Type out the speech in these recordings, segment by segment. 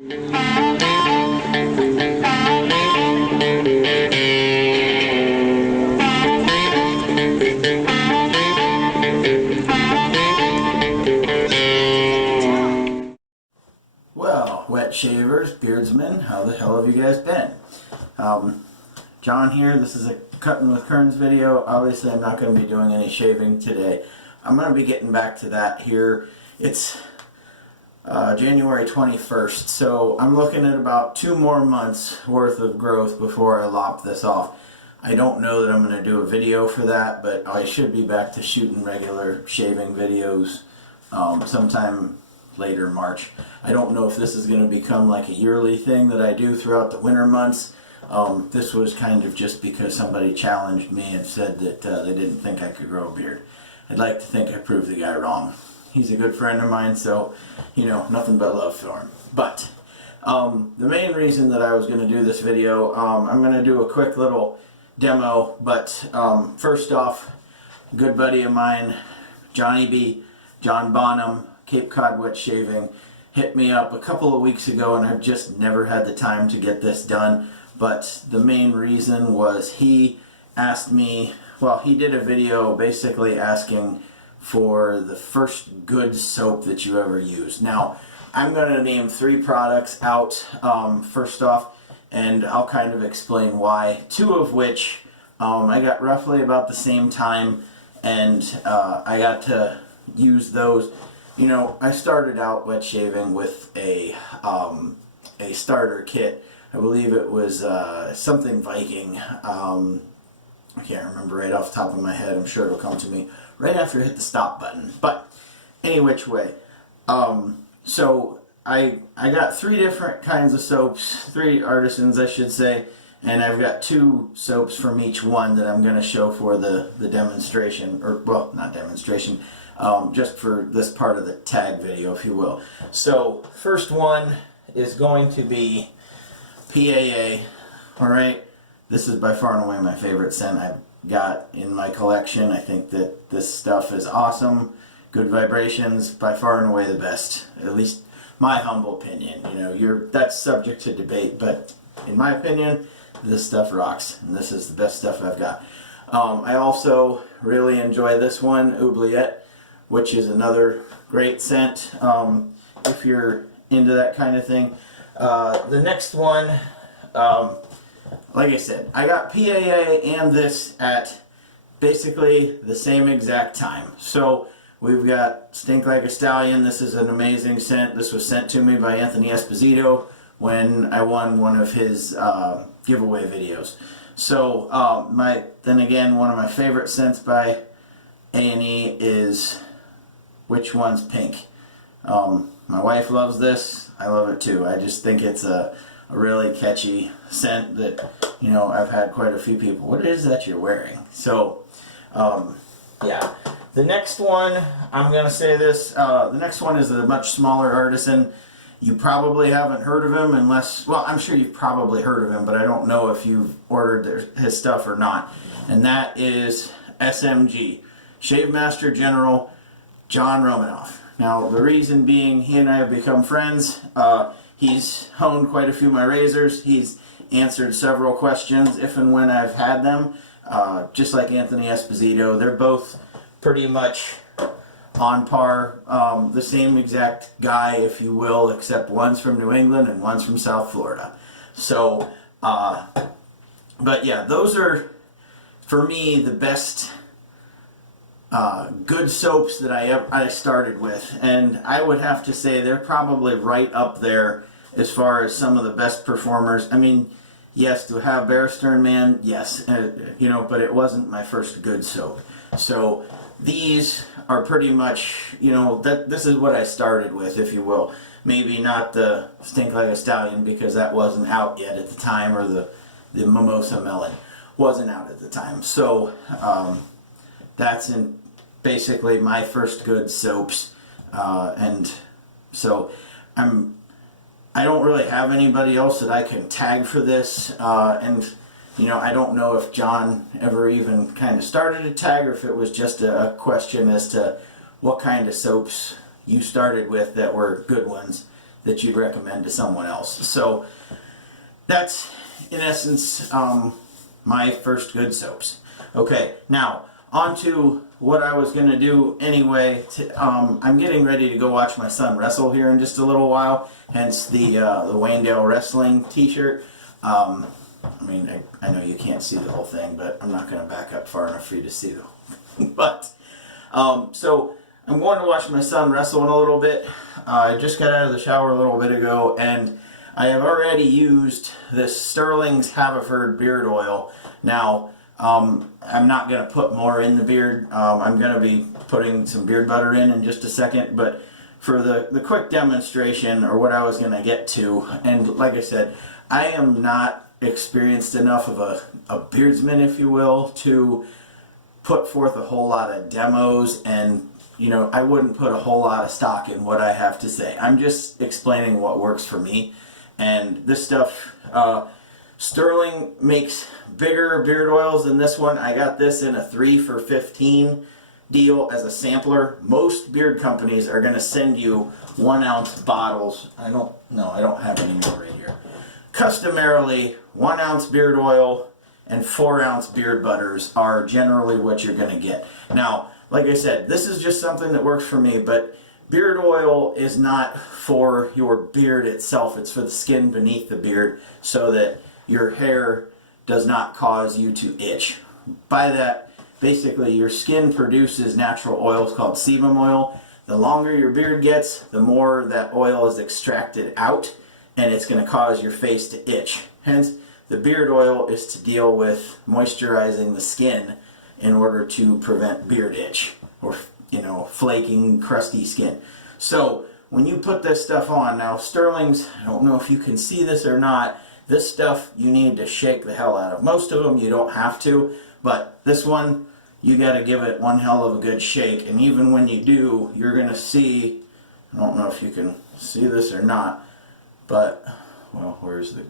Well, wet shavers, beardsmen, how the hell have you guys been? John here. This is a cutting with Kerns video. Obviously I'm not going to be doing any shaving today. I'm going to be getting back to that here. It's January 21st, so I'm looking at about 2 more months worth of growth before I lop this off. I don't know that I'm going to do a video for that, but I should be back to shooting regular shaving videos sometime later March. I don't know if this is going to become like a yearly thing that I do throughout the winter months. This was kind of just because somebody challenged me and said that they didn't think I could grow a beard. I'd like to think I proved the guy wrong. He's a good friend of mine, so, you know, nothing but love for him. But the main reason that I was going to do this video, I'm going to do a quick little demo, but first off, a good buddy of mine, Johnny B, John Bonham, Cape Cod Wet Shaving, hit me up a couple of weeks ago, and I've just never had the time to get this done. But the main reason was he asked me, well, he did a video basically asking for the first good soap that you ever used. Now, I'm going to name 3 products out first off, and I'll kind of explain why. 2 of which I got roughly about the same time, and I got to use those. You know, I started out wet shaving with a starter kit. I believe it was something Viking. I can't remember right off the top of my head. I'm sure it'll come to me right after I hit the stop button. But any which way, so I got 3 different kinds of soaps, 3 artisans I should say, and I've got 2 soaps from each one that I'm going to show for the demonstration, or well, not demonstration, just for this part of the tag video, if you will. So first one is going to be PAA. Alright, this is by far and away my favorite scent I've got in my collection. I think that this stuff is awesome, good vibrations, by far and away the best, at least my humble opinion. You know, that's subject to debate, but in my opinion, this stuff rocks, and this is the best stuff I've got. I also really enjoy this one, Oubliette, which is another great scent if you're into that kind of thing. The next one, like I said, I got PAA and this at basically the same exact time. So we've got Stink Like a Stallion. This is an amazing scent. This was sent to me by Anthony Esposito when I won one of his giveaway videos. So then again, one of my favorite scents by A&E is Which One's Pink. My wife loves this. I love it too. I just think it's a really catchy scent that, you know, I've had quite a few people, what is that you're wearing? So, yeah. The next one, I'm going to say this, the next one is a much smaller artisan. You probably haven't heard of him unless, well, I'm sure you've probably heard of him, but I don't know if you've ordered his stuff or not. And that is SMG, Shave Master General John Romanoff. Now, the reason being, he and I have become friends. He's honed quite a few of my razors. He's answered several questions if and when I've had them. Just like Anthony Esposito, they're both pretty much on par. The same exact guy, if you will, except one's from New England and one's from South Florida. So, but yeah, those are, for me, the best good soaps that I started with, and I would have to say they're probably right up there as far as some of the best performers. I mean, yes, to have Bear Stearns Man, yes, you know, but it wasn't my first good soap. So these are pretty much, you know, this is what I started with, if you will. Maybe not the Stink Like a Stallion because that wasn't out yet at the time, or the Mimosa Melon wasn't out at the time. So that's basically my first good soaps, and so I don't really have anybody else that I can tag for this, and you know, I don't know if John ever even kind of started a tag, or if it was just a question as to what kind of soaps you started with that were good ones, that you'd recommend to someone else. So that's in essence my first good soaps. Okay, now on to what I was going to do anyway. I'm getting ready to go watch my son wrestle here in just a little while, hence the Wayndale Wrestling t-shirt. I mean, I know you can't see the whole thing, but I'm not going to back up far enough for you to see the whole thing. But, so I'm going to watch my son wrestle in a little bit. I just got out of the shower a little bit ago, and I have already used this Sterling's Haverford beard oil. Now, I'm not going to put more in the beard. I'm going to be putting some beard butter in just a second, but for the quick demonstration, or what I was going to get to, and like I said, I am not experienced enough of a beardsman, if you will, to put forth a whole lot of demos, and I wouldn't put a whole lot of stock in what I have to say. I'm just explaining what works for me, and this stuff, Sterling makes bigger beard oils than this one. I got this in a 3 for $15 deal as a sampler. Most beard companies are going to send you 1 ounce bottles. I don't have any more right here. Customarily, 1 ounce beard oil and 4 ounce beard butters are generally what you're going to get. Now, like I said, this is just something that works for me, but beard oil is not for your beard itself. It's for the skin beneath the beard, so that your hair does not cause you to itch. By that, basically your skin produces natural oils called sebum oil. The longer your beard gets, the more that oil is extracted out, and it's going to cause your face to itch. Hence, the beard oil is to deal with moisturizing the skin in order to prevent beard itch, or flaking, crusty skin. So when you put this stuff on, now Sterling's, I don't know if you can see this or not, this stuff you need to shake the hell out of. Most of them you don't have to, but this one you got to give it one hell of a good shake. And even when you do, you're going to see, I don't know if you can see this or not, but, well,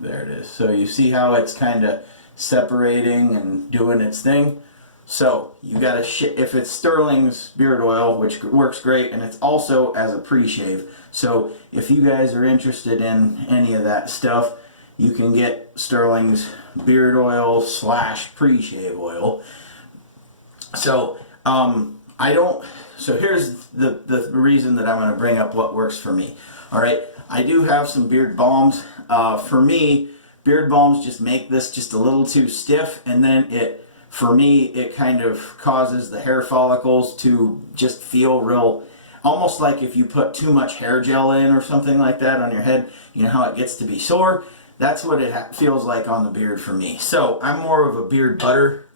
there it is. So you see how it's kind of separating and doing its thing? So you got to, if it's Sterling's beard oil, which works great, and it's also as a pre-shave. So if you guys are interested in any of that stuff, you can get Sterling's beard oil / pre-shave oil. So so here's the reason that I'm going to bring up what works for me. All right, I do have some beard balms. For me, beard balms just make this just a little too stiff, and then for me, it kind of causes the hair follicles to just feel real, almost like if you put too much hair gel in or something like that on your head. You know how it gets to be sore? That's what it feels like on the beard for me. So I'm more of a beard butter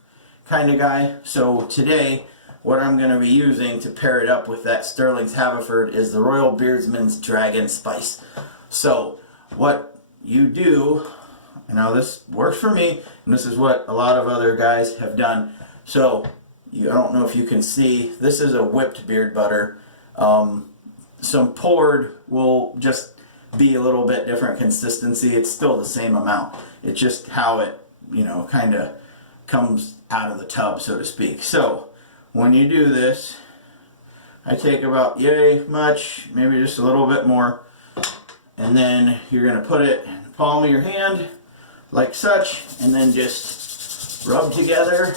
kind of guy. So today, what I'm going to be using to pair it up with that Sterling's Haverford is the Royal Beardsman's Dragon Spice. So what you do, now this works for me, and this is what a lot of other guys have done. So I don't know if you can see, this is a whipped beard butter. Some poured will just be a little bit different consistency. It's still the same amount. It's just how it, kind of comes out of the tub, so to speak. So when you do this, I take about yay much, maybe just a little bit more, and then you're going to put it in the palm of your hand like such, and then just rub together,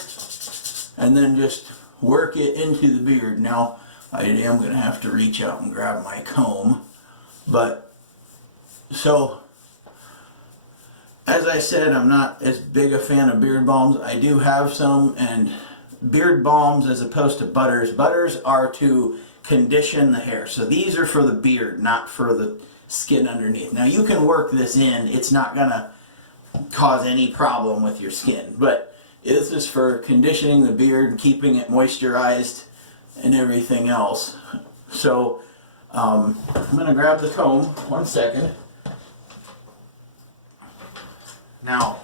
and then just work it into the beard. Now I am going to have to reach out and grab my comb, but so as I said, I'm not as big a fan of beard balms. I do have some, and beard balms as opposed to butters. Butters are to condition the hair. So these are for the beard, not for the skin underneath. Now you can work this in. It's not going to cause any problem with your skin. But this is for conditioning the beard, keeping it moisturized, and everything else. So I'm going to grab the comb. 1 second. Now,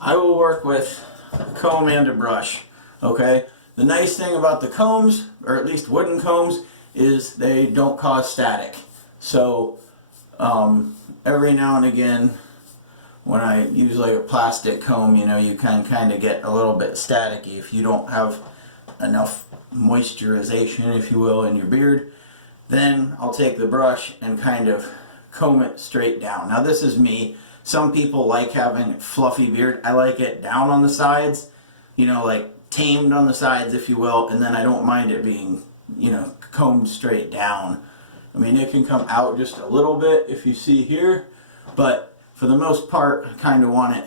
I will work with a comb and a brush, okay? The nice thing about the combs, or at least wooden combs, is they don't cause static. So, every now and again, when I use like a plastic comb, you can kind of get a little bit staticky if you don't have enough moisturization, if you will, in your beard. Then I'll take the brush and kind of comb it straight down. Now this is me. Some people like having a fluffy beard. I like it down on the sides, you know, like tamed on the sides, if you will, and then I don't mind it being, you know, combed straight down. I mean, it can come out just a little bit if you see here, but for the most part, I kind of want it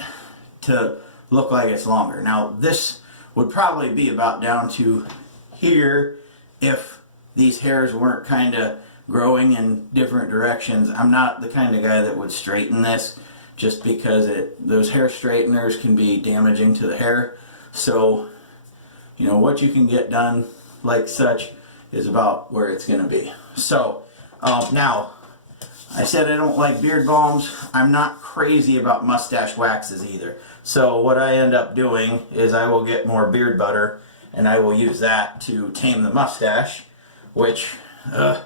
to look like it's longer. Now this would probably be about down to here if these hairs weren't kind of growing in different directions. I'm not the kind of guy that would straighten this just because those hair straighteners can be damaging to the hair. So, you know, what you can get done like such is about where it's going to be. So, now, I said I don't like beard balms. I'm not crazy about mustache waxes either. So what I end up doing is I will get more beard butter and I will use that to tame the mustache, which this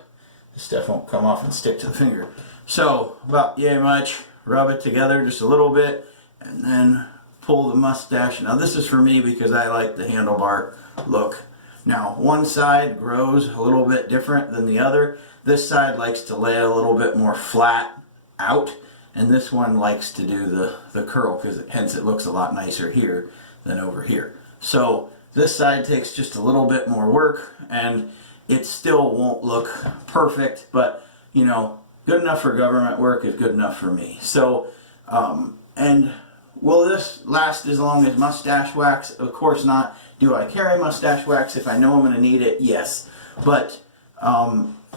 stuff won't come off and stick to the finger. So about yay much, rub it together just a little bit and then pull the mustache. Now this is for me because I like the handlebar look. Now one side grows a little bit different than the other. This side likes to lay a little bit more flat out, and this one likes to do the curl, because hence it looks a lot nicer here than over here. So this side takes just a little bit more work, and it still won't look perfect, but you know, good enough for government work is good enough for me. So, and will this last as long as mustache wax? Of course not. Do I carry mustache wax if I know I'm going to need it? Yes. But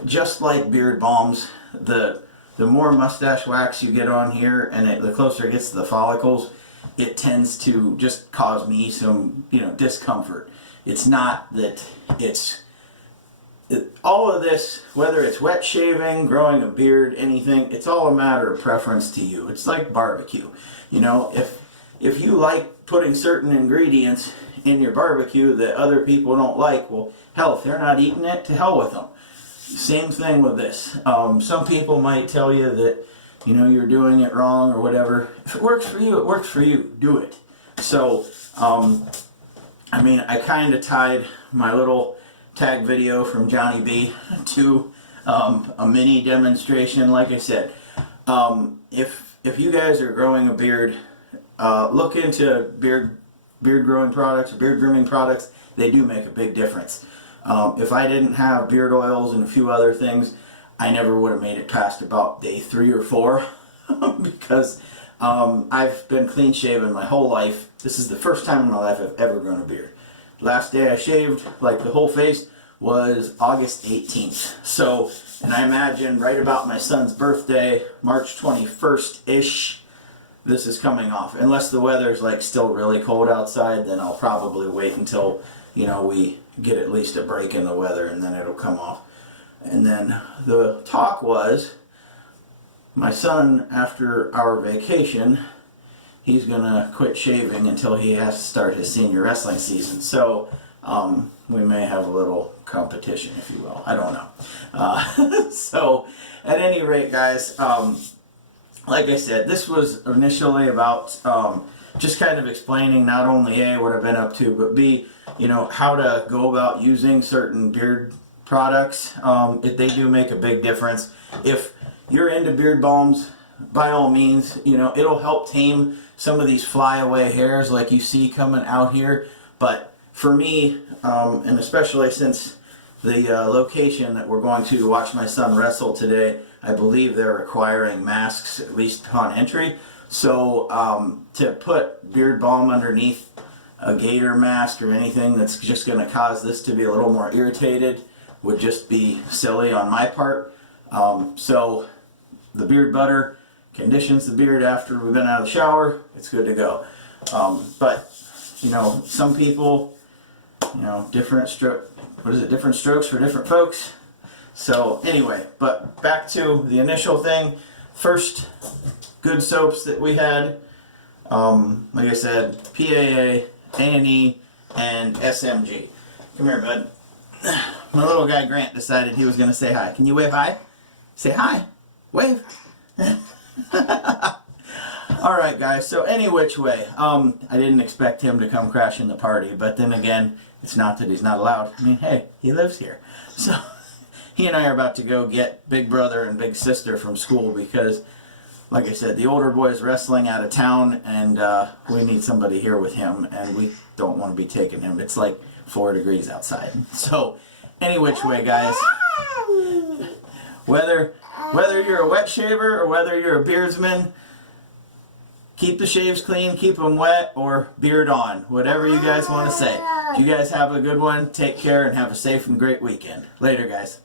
just like beard balms, the more mustache wax you get on here, and the closer it gets to the follicles, it tends to just cause me some, you know, discomfort. It's not that all of this, whether it's wet shaving, growing a beard, anything, it's all a matter of preference to you. It's like barbecue. You know, if you like putting certain ingredients in your barbecue that other people don't like, well, hell, if they're not eating it, to hell with them. Same thing with this. Some people might tell you that, you know, you're doing it wrong or whatever. If it works for you, it works for you. Do it. So, I mean, I kind of tied my little tag video from Johnny B to a mini demonstration. Like I said, if you guys are growing a beard, look into beard growing products, beard grooming products. They do make a big difference. If I didn't have beard oils and a few other things, I never would have made it past about day 3 or 4 because I've been clean shaven my whole life. This is the first time in my life I've ever grown a beard. Last day I shaved, like the whole face, was August 18th. So, and I imagine right about my son's birthday, March 21st-ish, this is coming off. Unless the weather's like still really cold outside, then I'll probably wait until, you know, we get at least a break in the weather and then it'll come off. And then the talk was, my son, after our vacation, he's gonna quit shaving until he has to start his senior wrestling season. So we may have a little competition, if you will. I don't know. So at any rate, guys, like I said, this was initially about just kind of explaining not only A, what I've been up to, but B, you know, how to go about using certain beard products. They do make a big difference. If you're into beard balms, by all means, you know, it'll help tame some of these flyaway hairs like you see coming out here. But for me, and especially since the location that we're going to watch my son wrestle today, I believe they're requiring masks, at least upon entry. So to put beard balm underneath a gator mask or anything that's just going to cause this to be a little more irritated would just be silly on my part. So the beard butter conditions the beard after we've been out of the shower. It's good to go. But, you know, some people, you know, different strokes for different folks. So anyway, but back to the initial thing. First good soaps that we had, like I said, PAA, A&E, and SMG. Come here, bud. My little guy Grant decided he was going to say hi. Can you wave hi? Say hi. Wave. Alright guys, so any which way, I didn't expect him to come crashing the party, but then again, it's not that he's not allowed. I mean, hey, he lives here. So he and I are about to go get big brother and big sister from school because, like I said, the older boy is wrestling out of town, and we need somebody here with him, and we don't want to be taking him. It's like 4 degrees outside. So, any which way, guys, whether you're a wet shaver or whether you're a beardsman, keep the shaves clean, keep them wet, or beard on. Whatever you guys want to say. You guys have a good one. Take care and have a safe and great weekend. Later, guys.